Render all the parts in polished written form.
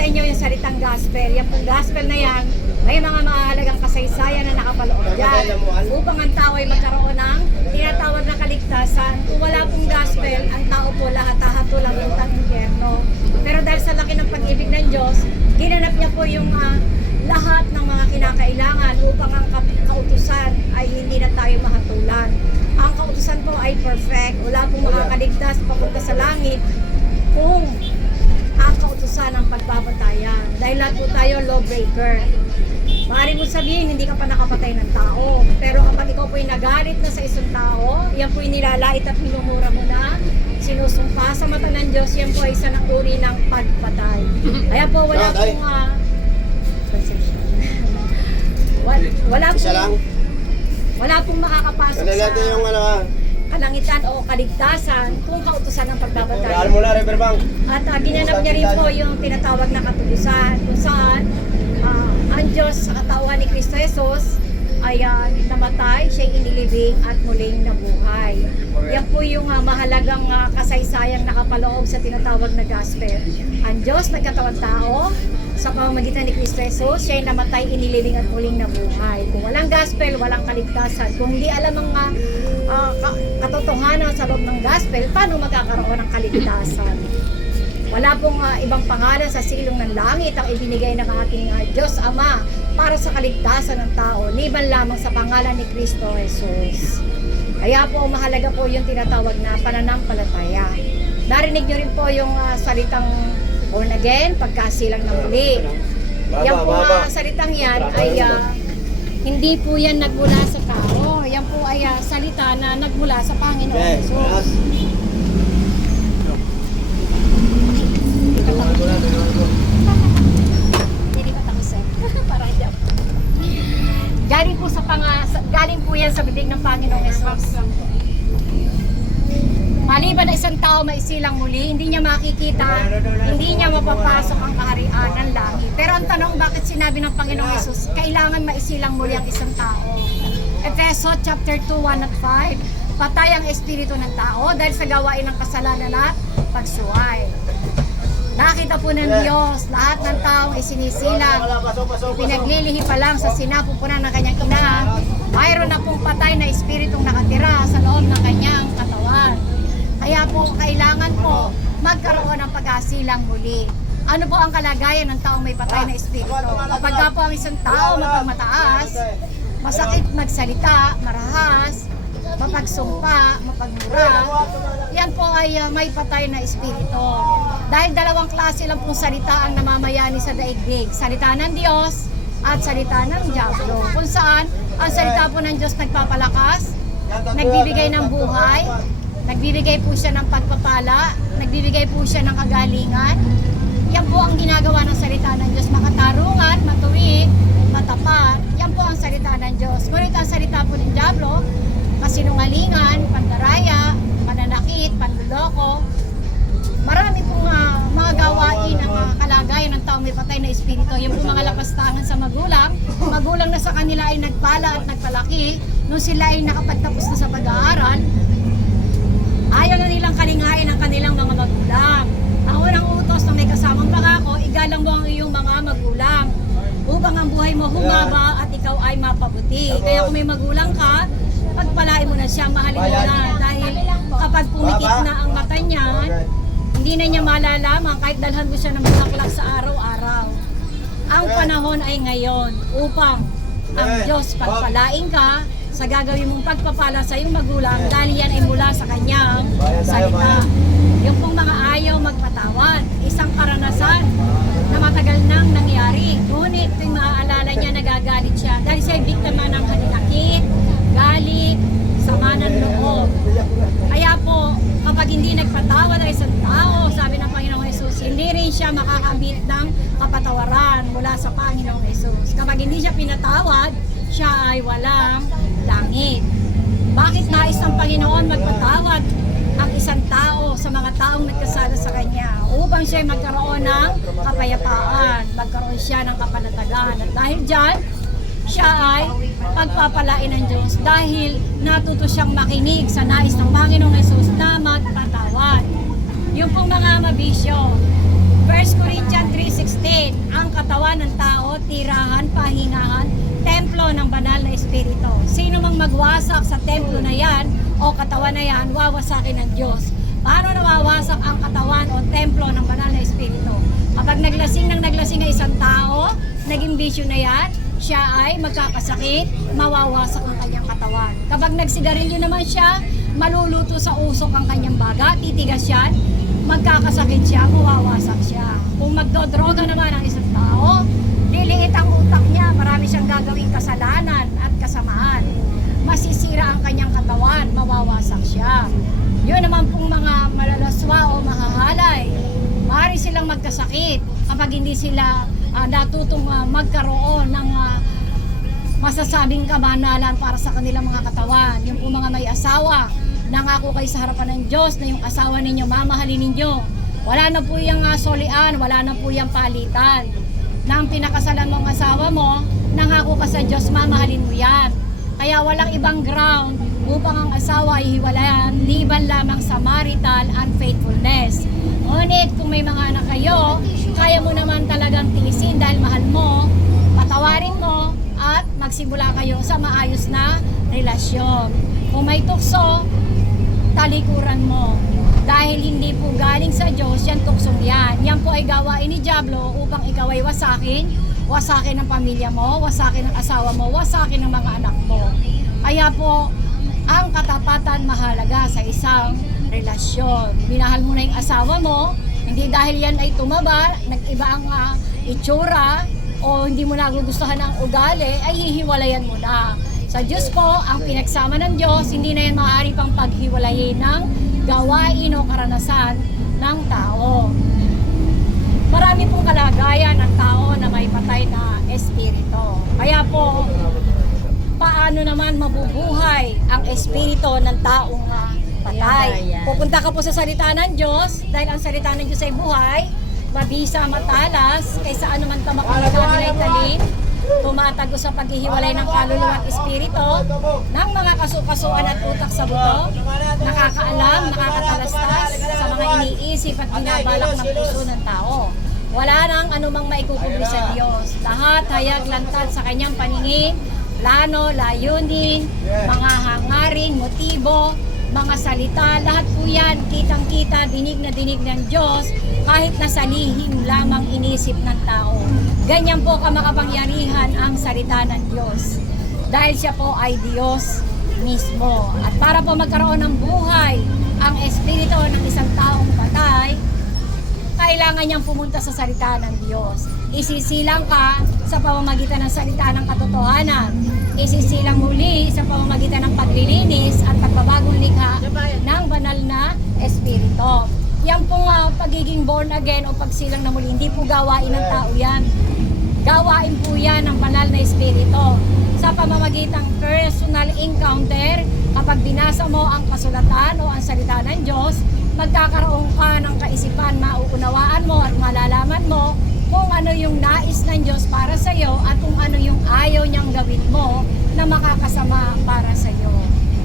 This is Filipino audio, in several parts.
sa inyo yung salitang gospel. Yan pong gospel na yan, may mga mahalagang kasaysayan na nakapaloob dyan upang ang tao ay magkaroon ng tinatawag na kaligtasan. Kung wala pong gospel, ang tao po lahat-hato lang yung impyerno. Pero dahil sa laki ng pag-ibig ng Diyos, ginanap niya po yung lahat ng mga kinakailangan upang ang kautusan ay hindi na tayo mahatulan. Ang kautusan po ay perfect. Wala pong makakaligtas papunta sa langit kung ang kautusan ang pagbabantayan. Dahil lahat po tayo lawbreaker. Maaari mo sabihin, hindi ka pa nakapatay ng tao. Pero kapag ikaw po'y nagalit na sa isang tao, yan po'y nilalait at minumura mo na, sinusumpa sa mata ng Diyos, yan po ay isa ng uri ng pagpatay. Kaya po wala pong wala pong makakapasok sa kalangitan o kaligtasan kung kautusan ng pagbabatay. At ginanap niya rin po yung tinatawag na katubusan kung saan ang Diyos sa katawan ni Kristo Jesus ay namatay, siya'y inilibing at muling nabuhay. Yan po yung mahalagang kasaysayang nakapaloob sa tinatawag na gospel. Ang Diyos nagkatawang tao, sa pamamagitan ni Kristo Jesus, siya'y namatay, inilibing at muling nabuhay. Kung walang gospel, walang kaligtasan. Kung hindi alam ang katotohanan sa loob ng gospel, paano magkakaroon ng kaligtasan? Wala pong ibang pangalan sa silong ng langit ang ibinigay ng ating Diyos Ama para sa kaligtasan ng tao, liban lamang sa pangalan ni Kristo Jesus. Kaya po mahalaga po yung tinatawag na pananampalataya. Narinig nyo rin po yung salitang born again, pagkasilang ng muli. Yan po salitang yan ay hindi po yan nagmula sa tao. Yan po ay salita na nagmula sa Panginoon Jesus. Hindi ko tapos para hindi ako. Galing po yan sa bibig ng Panginoon Jesus. Maliban na isang tao maisilang muli, hindi niya makikita, hindi niya mapapasok ang kaharian ng langit. Pero ang tanong, bakit sinabi ng Panginoong Hesus, kailangan maisilang muli ang isang tao? Efeso chapter 2, 1 at 5, patay ang espiritu ng tao dahil sa gawain ng kasalanan at pagsuway. Nakita po ng Diyos, lahat ng taong isinisilang, pinaglilihi pa lang sa sinapupunan ng kanyang ina, mayroon na pong patay na espiritong nakatira sa loob ng kanyang katawan. Kaya po, kailangan po magkaroon ng pagkasilang muli. Ano po ang kalagayan ng taong may patay na espiritu? Kapag ka po ang isang tao mapagmataas, masakit magsalita, marahas, mapagsumpa, mapagmura, yan po ay may patay na espiritu. Dahil dalawang klase lang pong salita ang namamayani sa daigdig. Salita ng Diyos at salita ng Diablo. Kung saan, ang salita po ng Diyos nagpapalakas, nagbibigay ng buhay, nagbibigay po siya ng pagpapala, nagbibigay po siya ng kagalingan. Yan po ang ginagawa ng salita ng Diyos. Makatarungan, matuwid, matapat. Yan po ang salita ng Diyos. Ngunit ang salita po ng Diablo, kasinungalingan, pandaraya, pananakit, panluloko. Marami pong mga gawain ang kalagayan ng taong may patay na espiritu. Yung po mga lapastangan sa magulang. Magulang na sa kanila ay nagpala at nagpalaki. Nung sila ay nakapagtapos na sa pag-aaral, ayaw na nilang kalingain ang kanilang mga magulang. Ang unang utos na may kasamang pangako, igalang mo ang iyong mga magulang upang ang buhay mo humaba at ikaw ay mapabuti. Kaya kung may magulang ka, pagpalain mo na siya, mahalin mo na. Dahil kapag pumikit na ang mata niya, hindi na niya malalaman kahit dalhan mo siya ng bulaklak sa araw-araw. Ang panahon ay ngayon upang ang Diyos pagpalain ka sa gagawin mong pagpapala sa iyong magulang dahil yan ay mula sa kanyang salita. Yung pong mga ayaw magpatawad, isang karanasan na matagal nang nangyari. Ngunit yung maaalala niya, nagagalit siya dahil siya ay biktima ng halinakit, galit, sama ng loob. Kaya po, kapag hindi nagpatawad ang isang tao, sabi ng Panginoong Hesus, hindi rin siya makakabit ng kapatawaran mula sa Panginoong Hesus. Kapag hindi siya pinatawad, siya ay walang langit. Bakit nais ng Panginoon magpatawad ang isang tao sa mga taong nagkasala sa Kanya? Upang siya ay magkaroon ng kapayapaan, magkaroon siya ng kapanatagan. At dahil dyan, siya ay pagpapalain ng Diyos dahil natuto siyang makinig sa nais ng Panginoong Hesus na magpatawad. Yung pong mga mabisyo, 1 Corinthians 3:16, kahingahan, templo ng banal na espiritu. Sino mang magwasak sa templo na yan o katawan na yan, wawasakin ng Diyos. Paano nawawasak ang katawan o templo ng banal na espiritu? Kapag naglasing ang isang tao, naging bisyo na yan, siya ay magkakasakit, mawawasak ang kanyang katawan. Kapag nagsigarilyo naman siya, maluluto sa usok ang kanyang baga, titigas yan, magkakasakit siya, mawawasak siya. Kung magdodroga naman ang isang tao, liliit ang utak niya, marami siyang gagawing kasalanan at kasamaan. Masisira ang kanyang katawan, mawawasak siya. Yun naman pong mga malalaswa o mahahalay, maaari silang magkasakit kapag hindi sila natutong magkaroon ng masasabing kabanalan para sa kanilang mga katawan. Yung po mga may asawa, nangako kayo sa harapan ng Diyos na yung asawa ninyo, mamahalin ninyo. Wala na po yung solian, wala na po yung palitan. Na ang pinakasalan mong asawa mo, nangako ka sa Diyos, mamahalin mo yan. Kaya walang ibang ground upang ang asawa ay hiwalayan, liban lamang sa marital unfaithfulness. Ngunit kung may mga anak kayo, kaya mo naman talagang tiisin dahil mahal mo, patawarin mo, at magsimula kayo sa maayos na relasyon. Kung may tukso, talikuran mo. Dahil hindi po galing sa Diyos, yan tuksong yan. Yan po ay gawain ni Diablo upang ikaw ay wasakin ang pamilya mo, wasakin ang asawa mo, wasakin ang mga anak mo. Kaya po, ang katapatan mahalaga sa isang relasyon. Minahal mo na yung asawa mo, hindi dahil yan ay tumaba, nag-iba ang itsura, o hindi mo nagugustuhan ang ugali, ay hihiwalayan mo na. Sa Diyos po, ang pinagsama ng Diyos, hindi na yan maaari pang paghiwalayin ng gawain o karanasan ng tao. Marami pong kalagayan ng tao na may patay na espiritu. Kaya po, paano naman mabubuhay ang espiritu ng taong patay? Pupunta ka po sa salita ng Diyos, dahil ang salita ng Diyos ay buhay, mabisa, matalas, kaysa anuman tamak na namin ay talin, tumatago sa paghihiwalay ng kaluluwa at espiritu, ng mga kasukasuan at utak sa buto, nakakaalam, nakakatalastas sa mga iniisip at binabalak ng puso ng tao. Wala nang anumang maikukubli sa Diyos. Lahat hayag lantad sa kanyang paningin, plano, layunin, mga hangarin, motibo, mga salita, lahat po yan, kitang-kita, dinig na dinig ng Diyos, kahit nasa lihim lamang inisip ng tao. Ganyan po kamakapangyarihan ang salita ng Diyos. Dahil siya po ay Diyos mismo. At para po magkaroon ng buhay ang espiritu ng isang taong patay, kailangan niyang pumunta sa salita ng Diyos. Isisilang ka sa pamamagitan ng salita ng katotohanan. Isisilang muli sa pamamagitan ng paglilinis at pagbabagong likha ng banal na espiritu. Yan pong pagiging born again o pagsilang na muli, hindi po gawain ng tao yan. Gawain po yan ng banal na espiritu. Sa pamamagitan ng personal encounter, kapag binasa mo ang kasulatan o ang salita ng Diyos, magkakaroon ka ng kaisipan, mauunawaan mo at malalaman mo kung ano yung nais ng Diyos para sa iyo at kung ano yung ayaw niyang gawin mo na makakasama para sa iyo.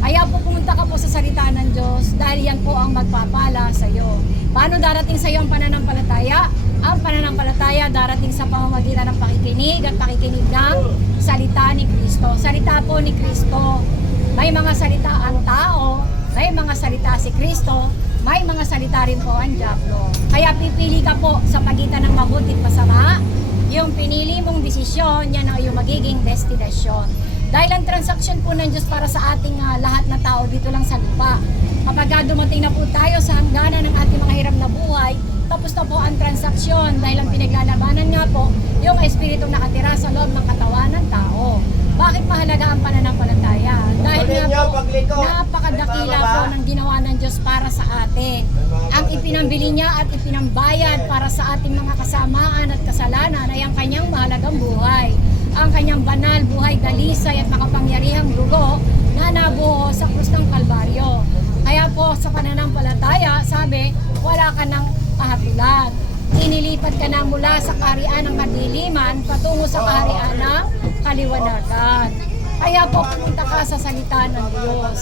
Kaya po pumunta ka po sa salita ng Diyos dahil yan po ang magpapala sa iyo. Paano darating sa iyo ang pananampalataya? Ang pananampalataya darating sa pamamagitan ng pakikinig at pakikinig ng salita ni Kristo. Salita po ni Kristo. May mga salita ang tao, may mga salita si Kristo, may mga salita rin po ang Diablo. Kaya pipili ka po sa pagitan ng mabuti at masama. Yung pinili mong desisyon, yan ang iyong magiging destinasyon. Dahil ang transaksyon po ng Diyos para sa ating lahat na tao dito lang sa lupa. Kapag dumating na po tayo sa hangganan ng ating mga hirap na buhay, tapos na po ang transaksyon dahil ang pinaglalabanan nga po yung espiritu nakatira sa loob ng katawan ng tao. Bakit mahalaga ang pananampalataya? Dahil nga po, napakadakila po ng ginawa ng Diyos para sa atin. Ang ipinambili niya at ipinambayad para sa ating mga kasamaan at kasalanan ay ang kanyang mahalagang buhay. Ang kanyang banal, buhay, dalisay at makapangyarihang dugo na nabuo sa krus ng Kalbaryo. Kaya po sa pananampalataya, sabi, wala ka ng kahatulan. Inilipat ka na mula sa kaharian ng kadiliman patungo sa kaharian ng kaliwanagan. Kaya po pumunta ka sa salita ng Diyos.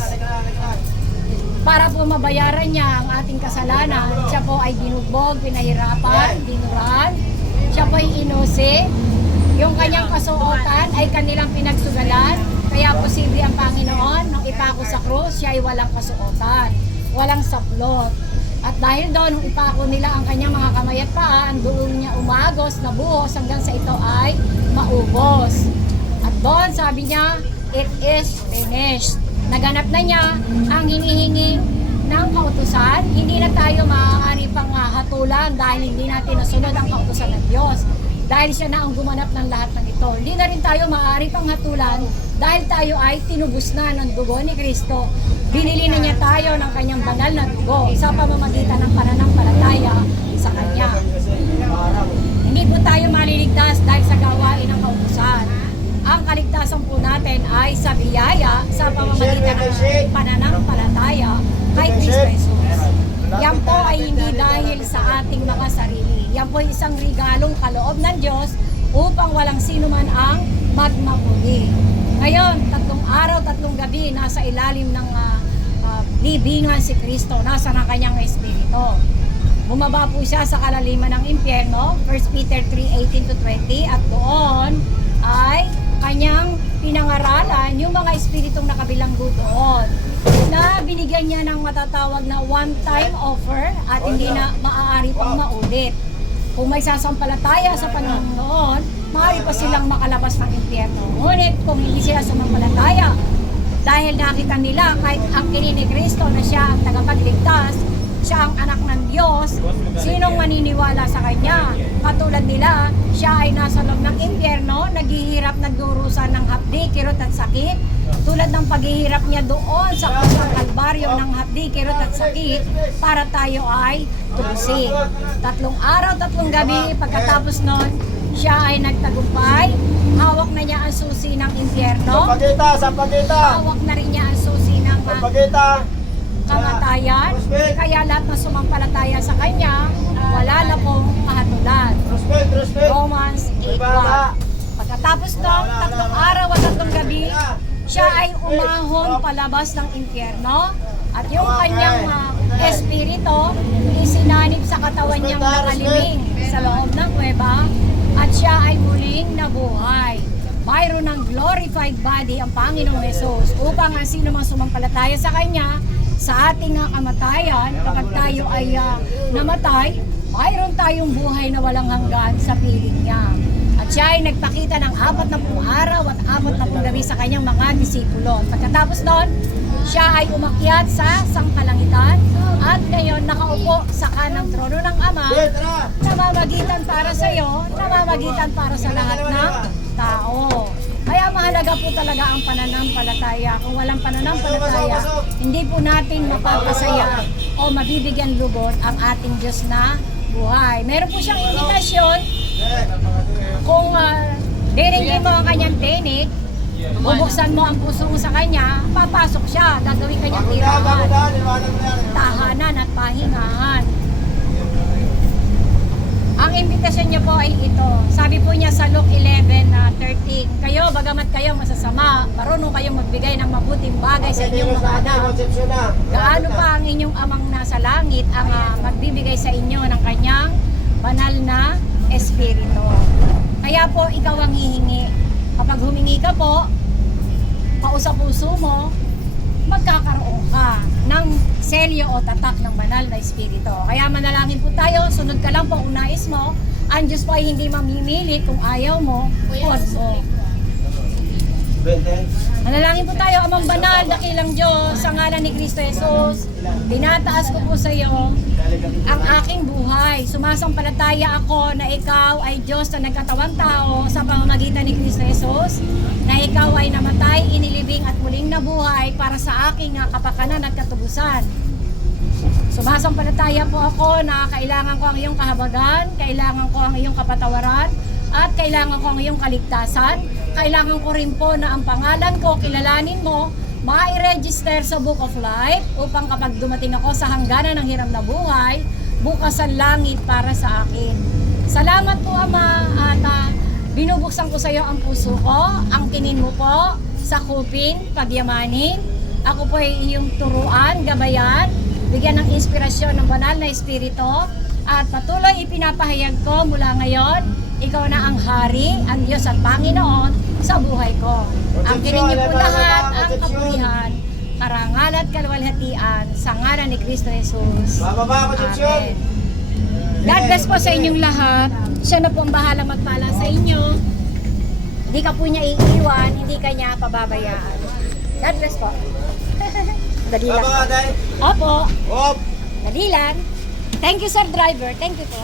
Para po mabayaran niya ang ating kasalanan, siya po ay binugbog, pinahirapan, binuran. Siya po ay inusi, Yung kanyang kasuotan ay kanilang pinagsugalan, kaya posible ang Panginoon nung ipako sa krus, siya ay walang kasuotan, walang saplot. At dahil doon, nung ipako nila ang kanyang mga kamay at paa, ang dugo niya umagos na buhos hanggang sa ito ay maubos. At doon, sabi niya, it is finished. Naganap na niya ang hinihinging ng kautusan. Hindi na tayo maaari pang hatulan dahil hindi natin nasunod ang kautusan ng Diyos. Dahil siya na ang gumanap ng lahat ng ito. Hindi na rin tayo maaari pang hatulan dahil tayo ay tinubos na ng dugo ni Kristo. Binili na niya tayo ng kanyang banal na dugo sa pamamagitan ng pananampalataya sa kanya. Hindi po tayo maliligtas dahil sa gawain ng kautusan. Ang kaligtasan po natin ay sa biyaya sa pamamagitan ng pananampalataya kay Kristo Jesus. Yan po ay hindi dahil sa ating mga sarili. Yan po ay isang regalong kaloob ng Diyos upang walang sino man ang magmamuli. Ngayon, 3 araw, 3 gabi, nasa ilalim ng libingan si Kristo, nasa ng kanyang espiritu. Bumaba po siya sa kalaliman ng impyerno, 1 Peter 3:18-20, at doon ay kanyang pinangaralan yung mga espiritong nakabilanggo doon na binigyan niya ng matatawag na one-time offer at hindi na maaari pang maulit. Kung may sasampalataya sa panahon noon, maaari pa silang makalabas ng impyerno. Ngunit kung hindi sila sumampalataya, dahil nakita nila kahit ang ni Kristo na siya ang tagapagligtas, siya ang anak ng Diyos, sinong maniniwala sa Kanya? Katulad nila, siya ay nasa loob ng impyerno, naghihirap, nagdurusan ng hapdi, kirot at sakit. Tulad ng paghihirap niya doon sa kusang kalbaryo ng hapdi, kirot at sakit, para tayo ay tubusin. 3 araw, 3 gabi, pagkatapos nun, siya ay nagtagumpay. Hawak na niya ang susi ng impyerno. Hawak na rin niya ang susi ng kamatayan. Kaya lahat na sumampalataya sa kanya, wala na pong kahatulan. Romans 8:1. Pagkatapos ng 3 araw at 3 gabi, siya ay umahon palabas ng impyerno. At yung kanyang espiritu, isinanib sa katawan niyang nakaliming sa loob ng kuweba. At siya ay muling nabuhay. Mayroon ng glorified body ang Panginoong Jesus upang ang sino mang sumampalataya sa Kanya, sa ating kamatayan, kapag tayo ay namatay, mayroon tayong buhay na walang hanggan sa piling niya. At siya ay nagpakita ng 40 araw at 40 gabi sa kanyang mga disipulo. Pagkatapos doon, siya ay umakyat sa sangkalangitan at ngayon nakaupo sa kanang trono ng Ama, namamagitan para sa iyo, namamagitan para sa lahat ng tao. Kaya mahalaga po talaga ang pananampalataya. Kung walang pananampalataya, hindi po natin mapapasaya o mabibigyan lubot ang ating Diyos na buhay. Meron po siyang invitasyon. Kung diringin mo ang kanyang tinik, bubuksan mo ang puso mo sa kanya, papasok siya, gagawin kanyang tirahan, tahanan at pahingahan. Ang imbitasyon niya po ay ito. Sabi po niya sa Luke 11:13, kayo, bagamat kayo masasama, marunong kayong magbigay ng mabuting bagay sa inyong mga anak. Gaano pa ang inyong amang nasa langit ang magbibigay sa inyo ng kanyang banal na espiritu. Kaya po, ikaw ang hihingi. Kapag humingi ka po, pausa-puso mo, magkakaroon ka ng selyo o tatak ng banal na espiritu. Kaya manalangin po tayo, sunod ka lang po kung nais mo. Ang Diyos po ay hindi mamimili kung ayaw mo, huwag mo. Manalangin po tayo, Amang Banal, dakilang Diyos, sa ngalan ni Kristo Jesus, tinataas ko po sa iyo ang aking buhay. Sumasampalataya ako na ikaw ay Diyos na nagkatawang tao sa pamamagitan ni Kristo Jesus, na ikaw ay namatay, inilibing at muling nabuhay para sa aking kapakanan at katubusan. Sumasampalataya po ako na kailangan ko ang iyong kahabagan, kailangan ko ang iyong kapatawaran, at kailangan ko ang iyong kaligtasan. Kailangan ko rin po na ang pangalan ko, kilalanin mo, ma-register sa Book of Life upang kapag dumating ako sa hangganan ng hiram na buhay, bukas ang langit para sa akin. Salamat po, Ama, at binubuksan ko sa iyo ang puso ko, ang tingin mo po, sakupin, pagyamanin. Ako po ay iyong turuan, gabayan, bigyan ng inspirasyon ng banal na espiritu, at patuloy ipinapahayag ko mula ngayon, ikaw na ang hari, ang Diyos at Panginoon sa buhay ko. Ang niyo po lahat ang kapurihan, karangal at kaluwalhatian sa ngalan ni Kristo Jesus. Amen. God bless po sa inyong lahat. Siya na po ang bahala magpala sa inyo. Hindi ka po niya iiwan, hindi ka niya pababayaan. God bless po. Dali lang po. Opo. Dali lang. Thank you, sir driver. Thank you po.